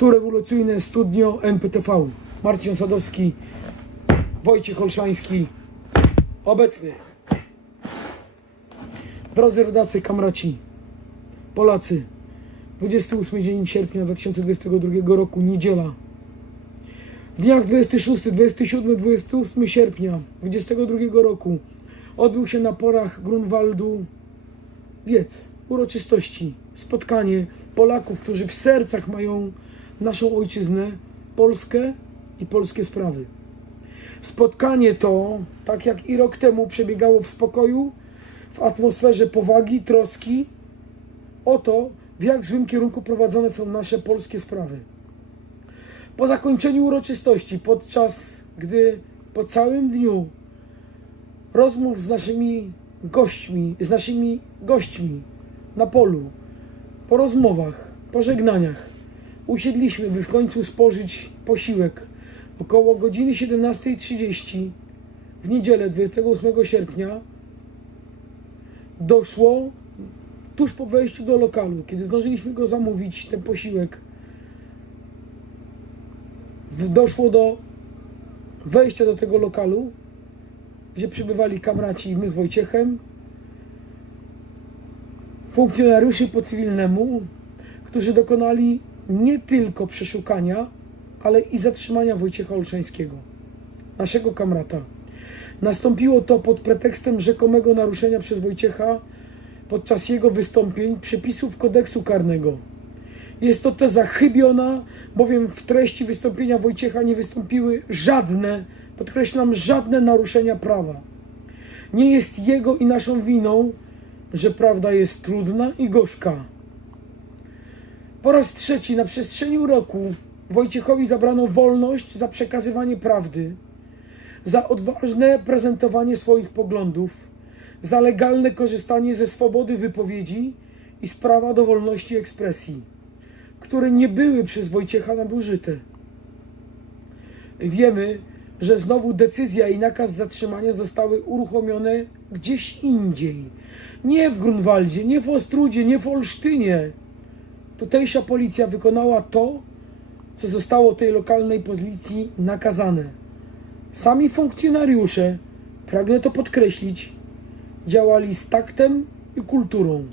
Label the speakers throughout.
Speaker 1: Tu rewolucyjne studio MPTV. Marcin Sadowski, Wojciech Olszański, obecny. Drodzy rodacy, kamraci, Polacy, 28 dzień sierpnia 2022 roku, niedziela. W dniach 26, 27, 28 sierpnia 2022 roku odbył się na porach Grunwaldu wiec, uroczystości, spotkanie Polaków, którzy w sercach mają naszą ojczyznę, Polskę i polskie sprawy. Spotkanie to, tak jak i rok temu, przebiegało w spokoju, w atmosferze powagi, troski o to, w jak złym kierunku prowadzone są nasze polskie sprawy. Po zakończeniu uroczystości, podczas gdy po całym dniu rozmów z naszymi gośćmi, z naszymi gośćmi na polu, po rozmowach, po żegnaniach, usiedliśmy, by w końcu spożyć posiłek. Około godziny 17.30 w niedzielę 28 sierpnia doszło tuż po wejściu do lokalu, kiedy zdążyliśmy go zamówić, ten posiłek, doszło do wejścia do tego lokalu, gdzie przybywali kamraci i my z Wojciechem, funkcjonariuszy po cywilnemu, którzy dokonali nie tylko przeszukania, ale i zatrzymania Wojciecha Olszańskiego, naszego kamrata. Nastąpiło to pod pretekstem rzekomego naruszenia przez Wojciecha podczas jego wystąpień przepisów kodeksu karnego. Jest to teza chybiona, bowiem w treści wystąpienia Wojciecha nie wystąpiły żadne, podkreślam, żadne naruszenia prawa. Nie jest jego i naszą winą, że prawda jest trudna i gorzka. Po raz trzeci na przestrzeni roku Wojciechowi zabrano wolność za przekazywanie prawdy, za odważne prezentowanie swoich poglądów, za legalne korzystanie ze swobody wypowiedzi i z prawa do wolności ekspresji, które nie były przez Wojciecha nadużyte. Wiemy, że znowu decyzja i nakaz zatrzymania zostały uruchomione gdzieś indziej. Nie w Grunwaldzie, nie w Ostrudzie, nie w Olsztynie. Tutejsza policja wykonała to, co zostało tej lokalnej policji nakazane. Sami funkcjonariusze, pragnę to podkreślić, działali z taktem i kulturą.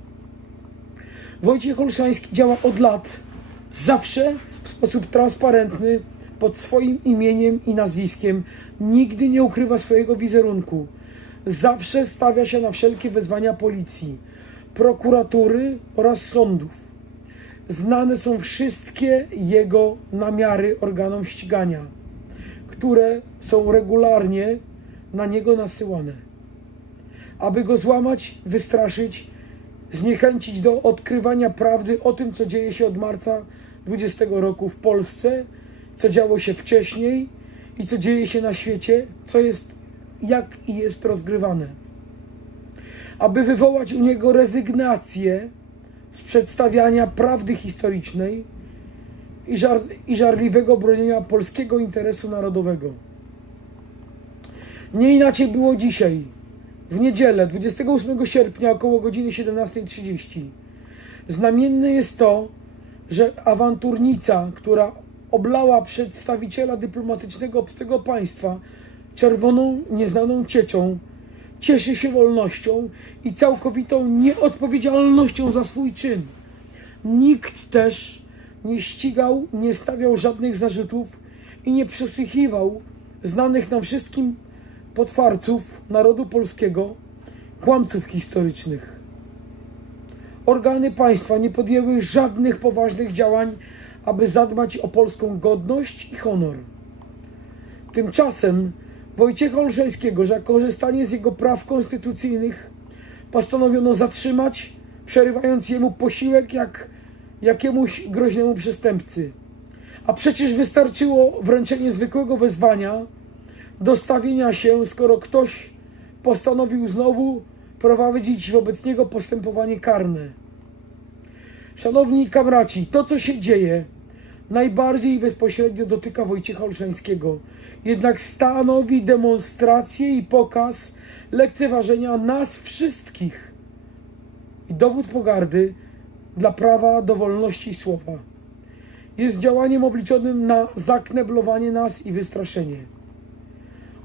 Speaker 1: Wojciech Olszański działa od lat, zawsze w sposób transparentny, pod swoim imieniem i nazwiskiem. Nigdy nie ukrywa swojego wizerunku. Zawsze stawia się na wszelkie wezwania policji, prokuratury oraz sądów. Znane są wszystkie jego namiary organom ścigania, które są regularnie na niego nasyłane. Aby go złamać, wystraszyć, zniechęcić do odkrywania prawdy o tym, co dzieje się od marca 20 roku w Polsce, co działo się wcześniej i co dzieje się na świecie, co jest, jak i jest rozgrywane. Aby wywołać u niego rezygnację z przedstawiania prawdy historycznej i, żar, i żarliwego bronienia polskiego interesu narodowego. Nie inaczej było dzisiaj, w niedzielę 28 sierpnia około godziny 17.30. Znamienne jest to, że awanturnica, która oblała przedstawiciela dyplomatycznego obcego państwa czerwoną, nieznaną cieczą, cieszy się wolnością i całkowitą nieodpowiedzialnością za swój czyn. Nikt też nie ścigał, nie stawiał żadnych zarzutów i nie przesłuchiwał znanych nam wszystkim potwarców narodu polskiego, kłamców historycznych. Organy państwa nie podjęły żadnych poważnych działań, aby zadbać o polską godność i honor. Tymczasem Wojciecha Olszańskiego za korzystanie z jego praw konstytucyjnych postanowiono zatrzymać, przerywając jemu posiłek jak jakiemuś groźnemu przestępcy. A przecież wystarczyło wręczenie zwykłego wezwania, dostawienia się, skoro ktoś postanowił znowu prowadzić wobec niego postępowanie karne. Szanowni kamraci, to co się dzieje najbardziej bezpośrednio dotyka Wojciecha Olszańskiego. Jednak stanowi demonstrację i pokaz lekceważenia nas wszystkich i dowód pogardy dla prawa do wolności słowa. jest działaniem obliczonym na zakneblowanie nas i wystraszenie.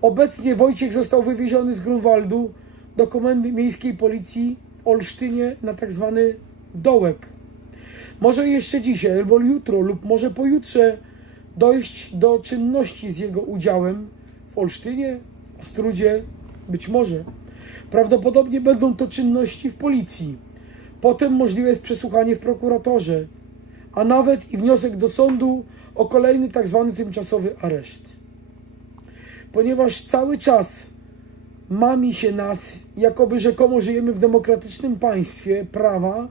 Speaker 1: Obecnie Wojciech został wywieziony z Grunwaldu do komendy miejskiej policji w Olsztynie na tak zwany dołek. Może jeszcze dzisiaj, albo jutro, lub może pojutrze dojść do czynności z jego udziałem w Olsztynie, w Ostrudzie, być może. Prawdopodobnie będą to czynności w policji. Potem możliwe jest przesłuchanie w prokuratorze, a nawet i wniosek do sądu o kolejny tak zwany tymczasowy areszt. Ponieważ cały czas mami się nas, jakoby rzekomo żyjemy w demokratycznym państwie prawa,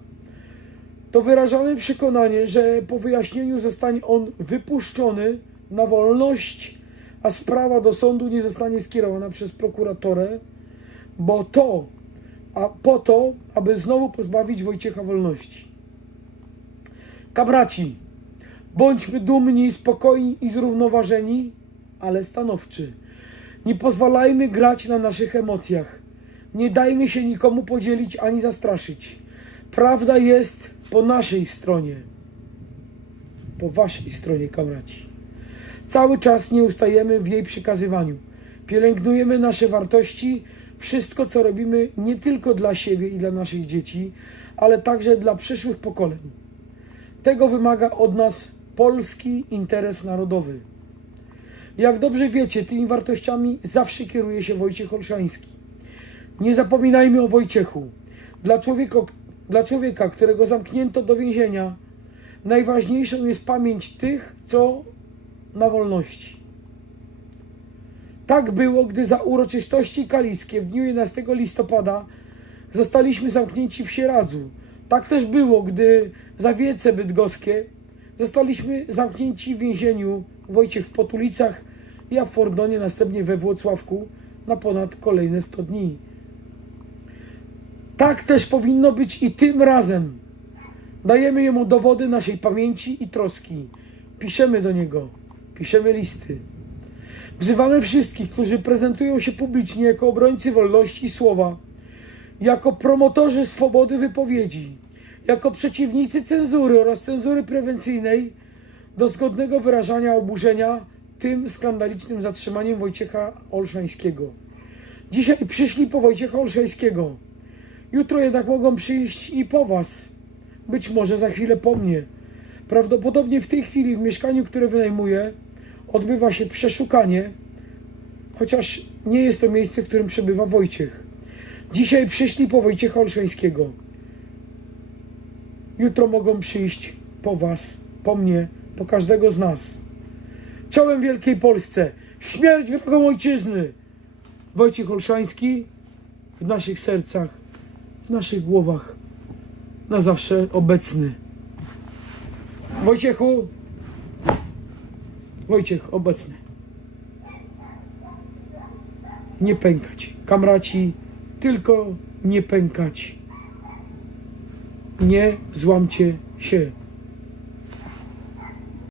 Speaker 1: to wyrażamy przekonanie, że po wyjaśnieniu zostanie on wypuszczony na wolność, a sprawa do sądu nie zostanie skierowana przez prokuratorę, bo to, a po to, aby znowu pozbawić Wojciecha wolności. Kamraci, bądźmy dumni, spokojni i zrównoważeni, ale stanowczy. Nie pozwalajmy grać na naszych emocjach. Nie dajmy się nikomu podzielić ani zastraszyć. Prawda jest po naszej stronie. Po waszej stronie, kamraci. Cały czas nie ustajemy w jej przekazywaniu. Pielęgnujemy nasze wartości, wszystko co robimy nie tylko dla siebie i dla naszych dzieci, ale także dla przyszłych pokoleń. Tego wymaga od nas polski interes narodowy. Jak dobrze wiecie, tymi wartościami zawsze kieruje się Wojciech Olszański. Nie zapominajmy o Wojciechu. Dla człowieka, dla człowieka, którego zamknięto do więzienia, najważniejszą jest pamięć tych, co na wolności. Tak było, gdy za uroczystości kaliskie w dniu 11 listopada zostaliśmy zamknięci w Sieradzu. Tak też było, gdy za wiece bydgoskie zostaliśmy zamknięci w więzieniu Wojciech w Potulicach, ja w Fordonie, następnie we Włocławku na ponad kolejne 100 dni. Tak też powinno być i tym razem. Dajemy jemu dowody naszej pamięci i troski. Piszemy do niego, piszemy listy. Wzywamy wszystkich, którzy prezentują się publicznie jako obrońcy wolności słowa, jako promotorzy swobody wypowiedzi, jako przeciwnicy cenzury oraz cenzury prewencyjnej, do zgodnego wyrażania oburzenia tym skandalicznym zatrzymaniem Wojciecha Olszańskiego. Dzisiaj przyszli po Wojciecha Olszańskiego. Jutro jednak mogą przyjść i po was. Być może za chwilę po mnie. Prawdopodobnie w tej chwili w mieszkaniu, które wynajmuję, odbywa się przeszukanie, chociaż nie jest to miejsce, w którym przebywa Wojciech. Dzisiaj przyszli po Wojciecha Olszańskiego. Jutro mogą przyjść po was, po mnie, po każdego z nas. Czołem Wielkiej Polsce! Śmierć wrogom ojczyzny! Wojciech Olszański w naszych sercach, naszych głowach, na zawsze obecny. Wojciechu, Wojciech obecny. Nie pękać. Kamraci, tylko nie pękać. Nie złamcie się.